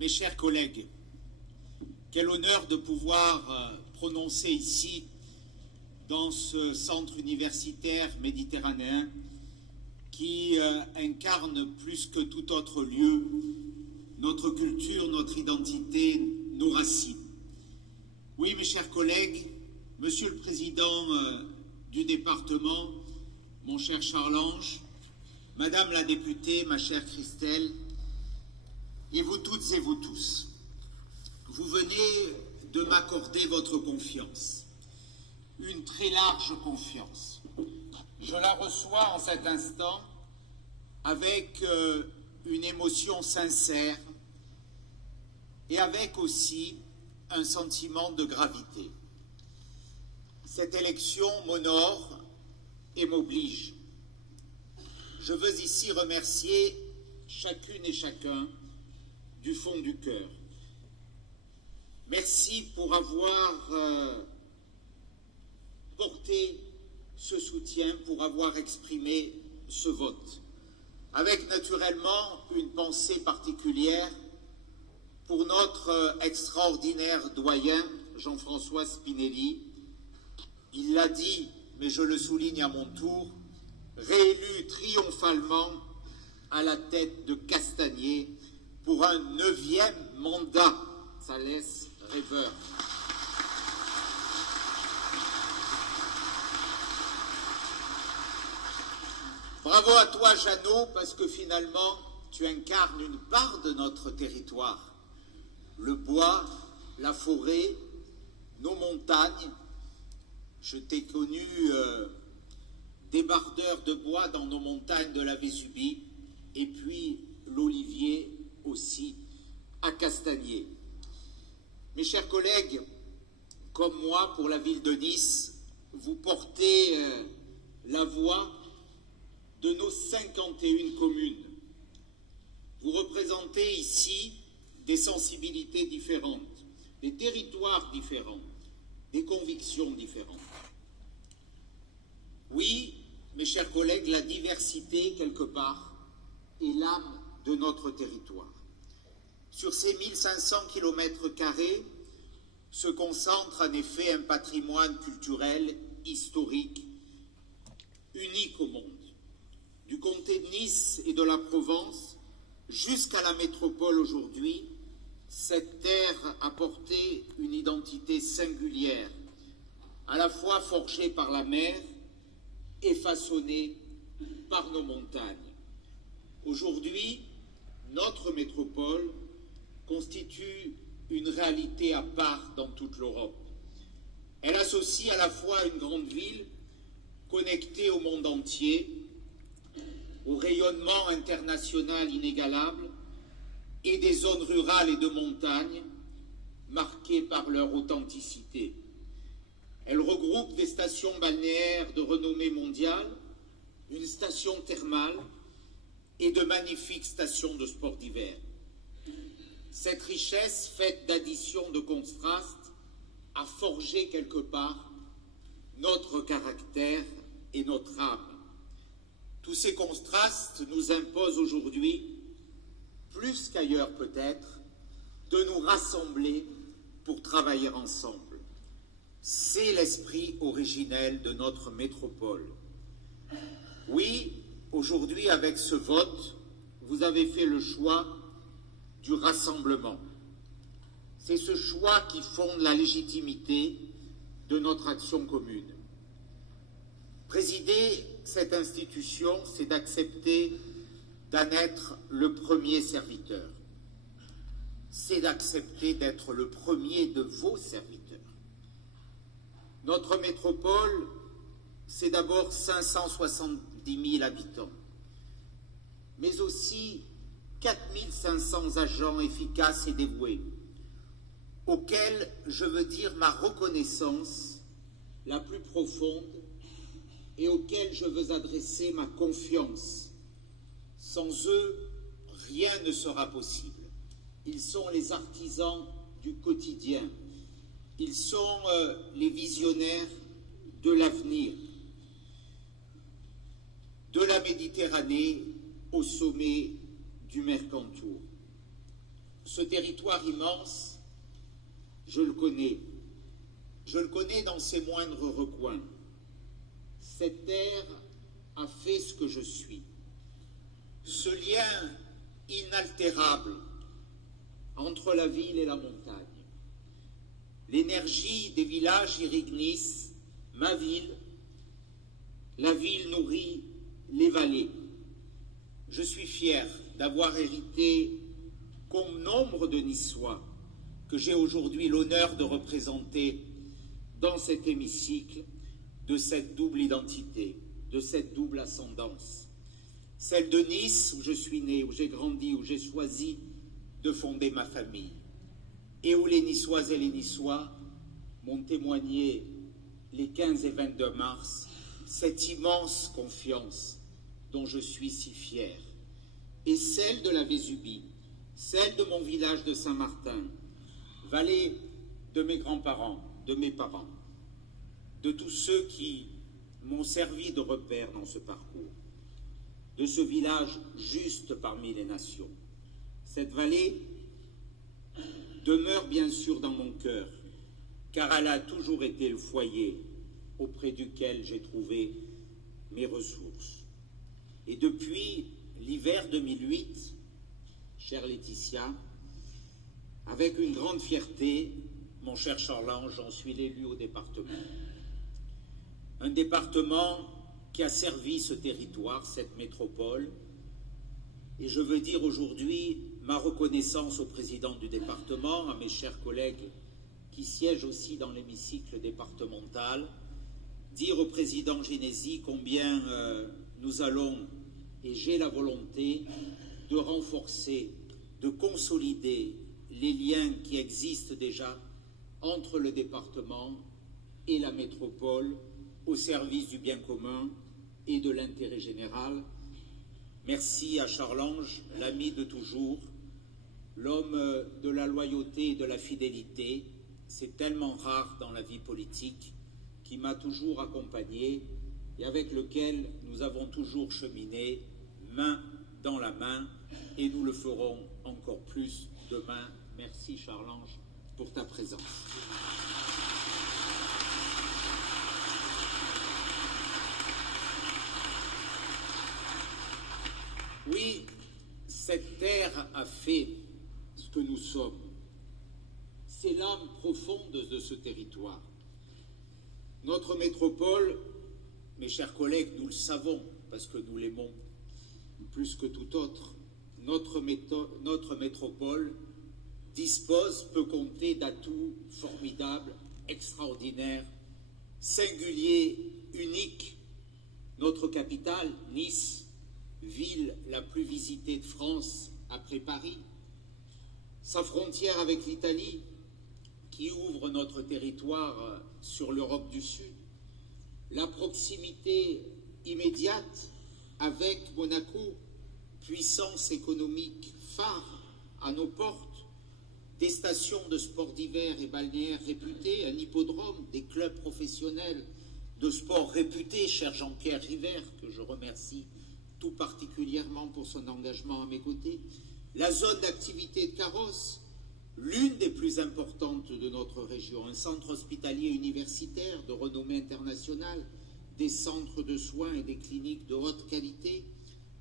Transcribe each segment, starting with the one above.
Mes chers collègues, quel honneur de pouvoir prononcer ici, dans ce centre universitaire méditerranéen, qui incarne plus que tout autre lieu notre culture, notre identité, nos racines. Oui, mes chers collègues, Monsieur le Président du département, mon cher Charles-Ange, Madame la députée, ma chère Christelle, et vous toutes et vous tous, vous venez de m'accorder votre confiance, une très large confiance. Je la reçois en cet instant avec une émotion sincère et avec aussi un sentiment de gravité. Cette élection m'honore et m'oblige. Je veux ici remercier chacune et chacun du fond du cœur. Merci pour avoir porté ce soutien, pour avoir exprimé ce vote. Avec naturellement une pensée particulière pour notre extraordinaire doyen, Jean-François Spinelli. Il l'a dit, mais je le souligne à mon tour, réélu triomphalement à la tête de Castanier pour un 9e mandat. Ça laisse rêveur. Bravo à toi, Jeannot, parce que finalement, tu incarnes une part de notre territoire. Le bois, la forêt, nos montagnes. Je t'ai connu débardeur de bois dans nos montagnes de la Vésubie, et puis l'olivier aussi à Castanier. Mes chers collègues, comme moi, pour la ville de Nice, vous portez la voix de nos 51 communes. Vous représentez ici des sensibilités différentes, des territoires différents, des convictions différentes. Oui, mes chers collègues, la diversité, quelque part, est l'âme de notre territoire. Sur ces 1500 km² se concentre en effet un patrimoine culturel, historique, unique au monde. Du comté de Nice et de la Provence jusqu'à la métropole aujourd'hui, cette terre a porté une identité singulière, à la fois forgée par la mer et façonnée par nos montagnes. Aujourd'hui, notre métropole constitue une réalité à part dans toute l'Europe. Elle associe à la fois une grande ville connectée au monde entier, au rayonnement international inégalable, et des zones rurales et de montagne marquées par leur authenticité. Elle regroupe des stations balnéaires de renommée mondiale, une station thermale et de magnifiques stations de sport d'hiver. Cette richesse, faite d'additions de contrastes, a forgé quelque part notre caractère et notre âme. Tous ces contrastes nous imposent aujourd'hui, plus qu'ailleurs peut-être, de nous rassembler pour travailler ensemble. C'est l'esprit originel de notre métropole. Oui, aujourd'hui, avec ce vote, vous avez fait le choix du rassemblement. C'est ce choix qui fonde la légitimité de notre action commune. Présider cette institution, c'est d'accepter d'en être le premier serviteur. C'est d'accepter d'être le premier de vos serviteurs. Notre métropole, c'est d'abord 570 000 habitants, mais aussi 4 500 agents efficaces et dévoués, auxquels je veux dire ma reconnaissance la plus profonde et auxquels je veux adresser ma confiance. Sans eux, rien ne sera possible. Ils sont les artisans du quotidien. Ils sont les visionnaires de l'avenir, de la Méditerranée au sommet du Mercantour. ce territoire immense, je le connais. Je le connais dans ses moindres recoins. Cette terre a fait ce que je suis. Ce lien inaltérable entre la ville et la montagne. L'énergie des villages irrigue Nice, ma ville. La ville nourrit les vallées. Je suis fier d'avoir hérité, comme nombre de Niçois, que j'ai aujourd'hui l'honneur de représenter dans cet hémicycle, de cette double identité, de cette double ascendance. Celle de Nice, où je suis né, où j'ai grandi, où j'ai choisi de fonder ma famille, et où les Niçoises et les Niçois m'ont témoigné les 15 et 22 mars cette immense confiance dont je suis si fier, et celle de la Vésubie, celle de mon village de Saint-Martin, vallée de mes grands-parents, de mes parents, de tous ceux qui m'ont servi de repère dans ce parcours, de ce village juste parmi les nations. Cette vallée demeure bien sûr dans mon cœur, car elle a toujours été le foyer auprès duquel j'ai trouvé mes ressources. Et depuis l'hiver 2008, chère Laetitia, avec une grande fierté, mon cher Charles-Ange, j'en suis l'élu au département. Un département qui a servi ce territoire, cette métropole, et je veux dire aujourd'hui ma reconnaissance au président du département, à mes chers collègues qui siègent aussi dans l'hémicycle départemental, dire au président Genesi combien nous allons, et j'ai la volonté, de renforcer, de consolider les liens qui existent déjà entre le département et la métropole au service du bien commun et de l'intérêt général. Merci à Charles-Ange, l'ami de toujours, l'homme de la loyauté et de la fidélité. C'est tellement rare dans la vie politique, qui m'a toujours accompagné et avec lequel nous avons toujours cheminé main dans la main, et nous le ferons encore plus demain. Merci Charles-Ange pour ta présence. Oui, cette terre a fait ce que nous sommes. C'est l'âme profonde de ce territoire. Notre métropole, mes chers collègues, nous le savons parce que nous l'aimons plus que tout autre. Notre métropole dispose, peut compter d'atouts formidables, extraordinaires, singuliers, uniques. Notre capitale, Nice, ville la plus visitée de France après Paris, sa frontière avec l'Italie, qui ouvre notre territoire sur l'Europe du Sud, la proximité immédiate avec Monaco, puissance économique phare à nos portes, des stations de sport d'hiver et balnéaires réputées, un hippodrome, des clubs professionnels de sport réputés, cher Jean-Pierre River, que je remercie tout particulièrement pour son engagement à mes côtés, la zone d'activité de Carrosse, l'une des plus importantes de notre région, un centre hospitalier universitaire de renommée internationale, des centres de soins et des cliniques de haute qualité,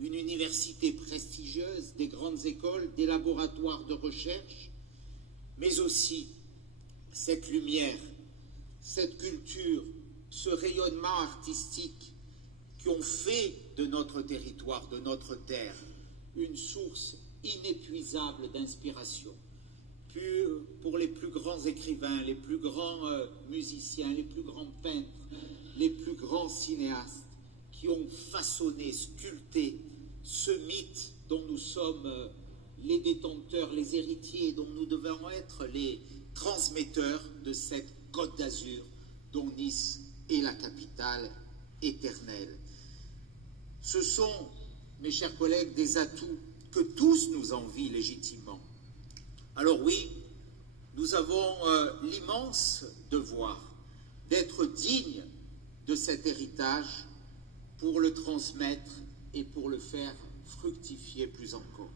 une université prestigieuse, des grandes écoles, des laboratoires de recherche, mais aussi cette lumière, cette culture, ce rayonnement artistique qui ont fait de notre territoire, de notre terre, une source inépuisable d'inspiration pour les plus grands écrivains, les plus grands musiciens, les plus grands peintres, les plus grands cinéastes qui ont façonné, sculpté ce mythe dont nous sommes les détenteurs, les héritiers, dont nous devons être les transmetteurs de cette Côte d'Azur dont Nice est la capitale éternelle. Ce sont, mes chers collègues, des atouts que tous nous envient légitimement. Alors oui, nous avons l'immense devoir d'être dignes de cet héritage pour le transmettre et pour le faire fructifier plus encore.